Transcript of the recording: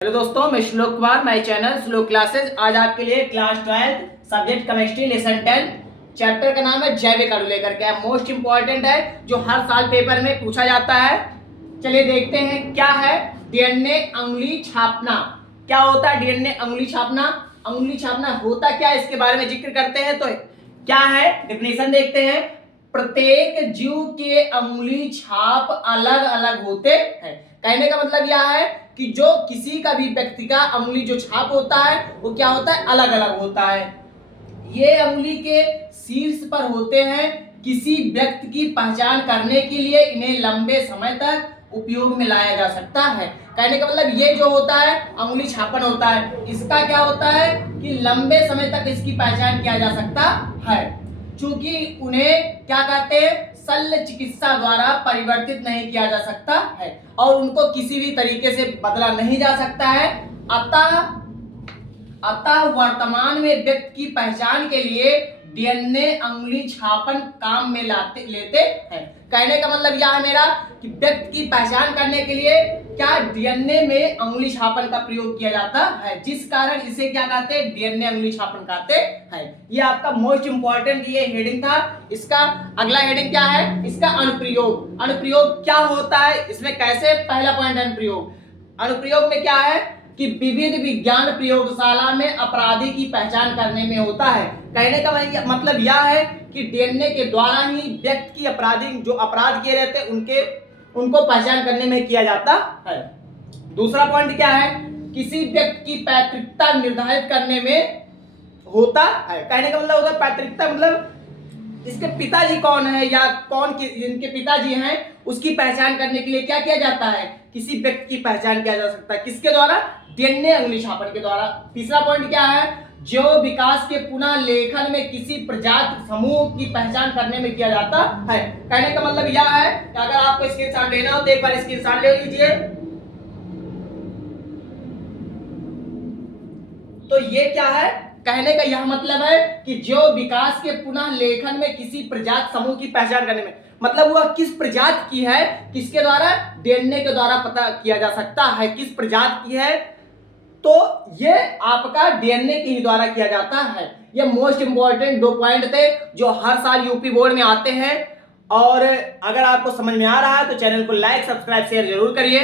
Hello दोस्तों, मैं श्लोक कुमार, माय चैनल श्लोक क्लासेस। आज आपके लिए class 12 subject chemistry lesson 10 chapter का नाम है जैविक अणु लेकर के मोस्ट इंपॉर्टेंट है, जो हर साल पेपर में पूछा जाता है। चलिए देखते हैं क्या है डीएनए अंगुली छापना। क्या होता है डीएनए अंगुली छापना? अंगुली छापना होता क्या है, इसके बारे में जिक्र करते हैं। तो क्या है, डेफिनेशन देखते हैं। प्रत्येक जीव के अंगुली छाप अलग अलग होते हैं। कहने का मतलब यह है कि जो किसी का भी व्यक्ति का अंगुली जो छाप होता है वो क्या होता है, अलग अलग होता है। ये अंगुली के शीर्ष पर होते हैं। किसी व्यक्ति की पहचान करने के लिए इन्हें लंबे समय तक उपयोग में लाया जा सकता है। कहने का मतलब ये जो होता है अंगुली छापन होता है, इसका क्या होता है कि लंबे समय तक इसकी पहचान किया जा सकता है, चूंकि उन्हें क्या कहते हैं, शल्य चिकित्सा द्वारा परिवर्तित नहीं किया जा सकता है और उनको किसी भी तरीके से बदला नहीं जा सकता है। अतः वर्तमान में व्यक्ति की पहचान के लिए डीएनए अंगुली छापन काम में लेते हैं। कहने का मतलब यह है मेरा कि व्यक्ति की पहचान करने के लिए क्या डीएनए में अंगुली छापन का प्रयोग किया जाता है, जिस कारण इसे क्या कहते हैं, डीएनए अंगुली छापन कहते हैं। ये आपका मोस्ट इंपॉर्टेंट ये हेडिंग था। इसका अगला हेडिंग क्या है, इसका अनुप्रयोग। अनुप्रयोग क्या होता है, इसमें कैसे, पहला पॉइंट अनुप्रयोग। अनुप्रयोग में क्या है कि विविध विज्ञान प्रयोगशाला में अपराधी की पहचान करने में होता है। कहने का मतलब यह है कि डीएनए के द्वारा ही व्यक्ति की अपराधी जो अपराध किए रहते हैं उनको पहचान करने में किया जाता है। दूसरा पॉइंट क्या है, किसी व्यक्ति की पैतृकता निर्धारित करने में होता है। कहने का मतलब होता है पैतृकता, मतलब इसके पिताजी कौन है या इनके पिताजी हैं, उसकी पहचान करने के लिए क्या किया जाता है, किसी व्यक्ति की पहचान किया जा सकता है। किसके द्वारा? डीएनए अंगुली छापन के द्वारा। तीसरा पॉइंट क्या है, जो विकास के पुनः लेखन में किसी प्रजाति समूह की पहचान करने में किया जाता है। कहने का मतलब यह है कि अगर आपको स्क्रीनशॉट लेना हो तो एक बार स्क्रीनशॉट ले लीजिए। तो ये क्या है, कहने का यह मतलब है कि जो विकास के पुनः लेखन में किसी प्रजाति समूह की पहचान करने में, मतलब वह किस प्रजाति की है, किसके द्वारा, डीएनए के द्वारा पता किया जा सकता है किस प्रजाति की है। तो ये आपका डीएनए के ही द्वारा किया जाता है। ये मोस्ट इंपॉर्टेंट 2 पॉइंट थे जो हर साल यूपी बोर्ड में आते हैं। और अगर आपको समझ में आ रहा है तो चैनल को लाइक, सब्सक्राइब, शेयर जरूर करिए।